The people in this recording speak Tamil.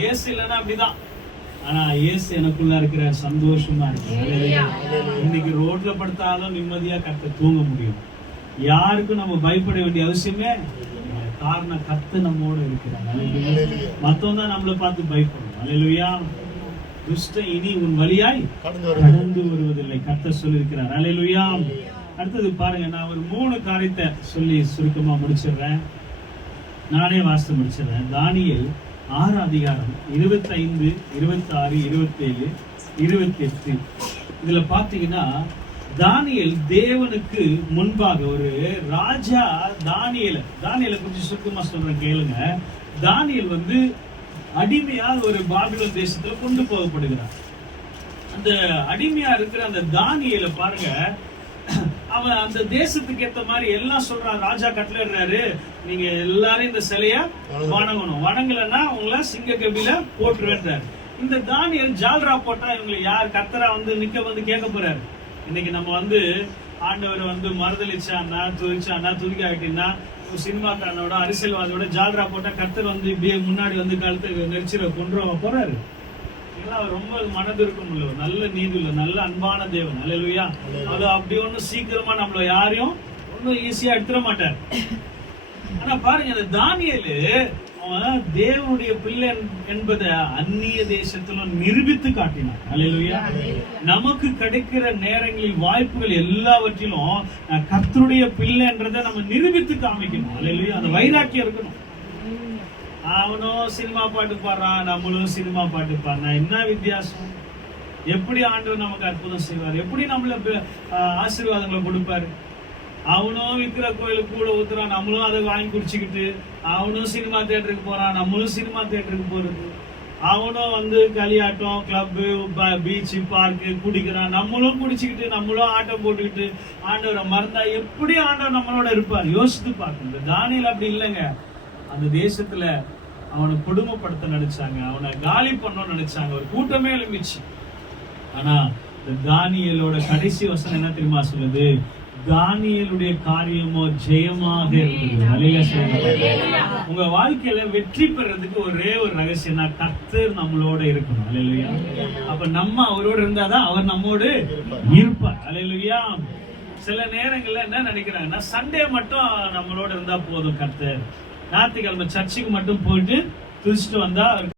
இயேசு இல்லைன்னா அப்படிதான். ஆனா இயேசு எனக்குள்ள இருக்கிற சந்தோஷமா இருக்கு. இன்னைக்கு ரோட்ல படுத்தாலும் நிம்மதியா கர்த்தர் தூங்க முடியும். யாருக்கும் நம்ம பயப்பட வேண்டிய அவசியமே காரணம் கர்த்தர் நம்மோட இருக்கிறார். மத்தவங்க தான் நம்மளை பார்த்து பயப்படும். அல்லேலூயா. துஷ்ட இனி உன் வழியாய் கடந்து வருவதில்லை கர்த்தர் சொல்லியிருக்கிறார். அல்லேலூயா. அடுத்தது பாருங்க, நான் ஒரு 3 காரியத்தை சொல்லி சுருக்கமா முடிச்சிடுறேன். நானே வாசித்து முடிச்சிடுறேன். தானியேல் 6 அதிகாரம் 25, 26, 27, 28. இதுல பாத்தீங்கன்னா தானியேல் தேவனுக்கு முன்பாக ஒரு ராஜா தானியேலை கொஞ்சம் சுருக்கமா சொல்றேன் கேளுங்க. தானியேல் வந்து அடிமையாக ஒரு பாபிலோன் தேசத்துல கொண்டு போகப்படுகிறார். அந்த அடிமையா இருக்கிற அந்த தானியேலை பாருங்க, அவன் அந்த தேசத்துக்கு ஏத்த மாதிரி எல்லாம் சொல்றான். ராஜா கட்டளையிடுறாரு, நீங்க எல்லாரும் இந்த சிலைய வணங்கணும், வணங்கலன்னா உங்களை சிங்க கபில போட்டுருன்றாரு. இந்த தானியேல் ஜால்ரா போட்டா இவங்களை யார் கர்த்தரா வந்து கேட்க போறாரு. இன்னைக்கு நம்ம வந்து ஆண்டவர் வந்து மறுதளிச்சான்னா துதிக்க ஆகிட்டீங்கன்னா சினிமாக்காரனோட அரசியல்வாதியோட ஜால்ரா போட்டா கர்த்தர் வந்து இப்படியே முன்னாடி வந்து கழுத்து நெரிச்சிட கொண்டு போறாரு. ரொம்ப மனதிருக்கும் உள்ள நல்ல நீதி உள்ள நல்ல அன்பான தேவன். அல்லேலூயா. அது அப்படி ஒன்னும் சீக்கிரமா நம்மள யாரையும் ஒன்னும் ஈஸியா எடுத்துட மாட்டார். ஆனா பாருங்க, அந்த தானியேலு அவன் தேவனுடைய பிள்ளை என்பதை அந்நிய தேசத்துல நிரூபித்து காட்டினான். அல்லேலூயா. நமக்கு கிடைக்கிற நேரங்களில் வாய்ப்புகள் எல்லாவற்றிலும் கர்த்தருடைய பிள்ளை என்றதை நம்ம நிரூபித்து காமிக்கணும். அல்லேலூயா. அந்த வைராக்கியம் இருக்கணும். அவனும் சினிமா பாட்டு பாடுறான், நம்மளும் சினிமா பாட்டு பாடுறான். என்ன வித்தியாசம்? எப்படி ஆண்டவர் நமக்கு அற்புதம் செய்வார், எப்படி நம்மள ஆசீர்வாதங்களை கொடுப்பாரு. அவனும் விக்கிற கோயிலுக்கு கூட ஊத்துறான், நம்மளும் அதை வாங்கி குடிச்சுக்கிட்டு. அவனும் சினிமா தியேட்டருக்கு போறான், நம்மளும் சினிமா தியேட்டருக்கு போறது. அவனும் வந்து களியாட்டம், கிளப்பு, பீச், பார்க்கு குடிக்கிறான், நம்மளும் குடிச்சுக்கிட்டு நம்மளும் ஆட்டம் போட்டுக்கிட்டு ஆண்டவரை மறந்தா எப்படி ஆண்டவர் நம்மளோட இருப்பார்? யோசித்து பார்க்கணும். தானியேல் அப்படி இல்லைங்க. அந்த தேசத்துல அவனை கொடுமைப்படுத்த நினைச்சாங்க, அவனை காலி பண்ண நினைச்சாங்க, ஒரு கூட்டமே எழும்பிச்சு. ஆனா இந்த தானியேலோட கடைசி வசனம் என்ன தெரியுமா சொல்லுது? தானியேலுடைய காரியமோ ஜெயமாக இருந்தது. உங்க வாழ்க்கையில வெற்றி பெறதுக்கு ஒரே ஒரு ரகசியம் தான், கர்த்தர் நம்மளோட இருக்கணும். அல்லேலூயா. அப்ப நம்ம அவரோட இருந்தாதான் அவர் நம்மோடு இருப்பார். அல்லேலூயா. சில நேரங்கள்ல என்ன நினைக்கிறாங்கன்னா, சண்டே மட்டும் நம்மளோட இருந்தா போதும், கர்த்தர் ஞாயிற்றுக்கிழமை சர்ச்சுக்கு மட்டும் போயிட்டு துதிச்சுட்டு வந்தா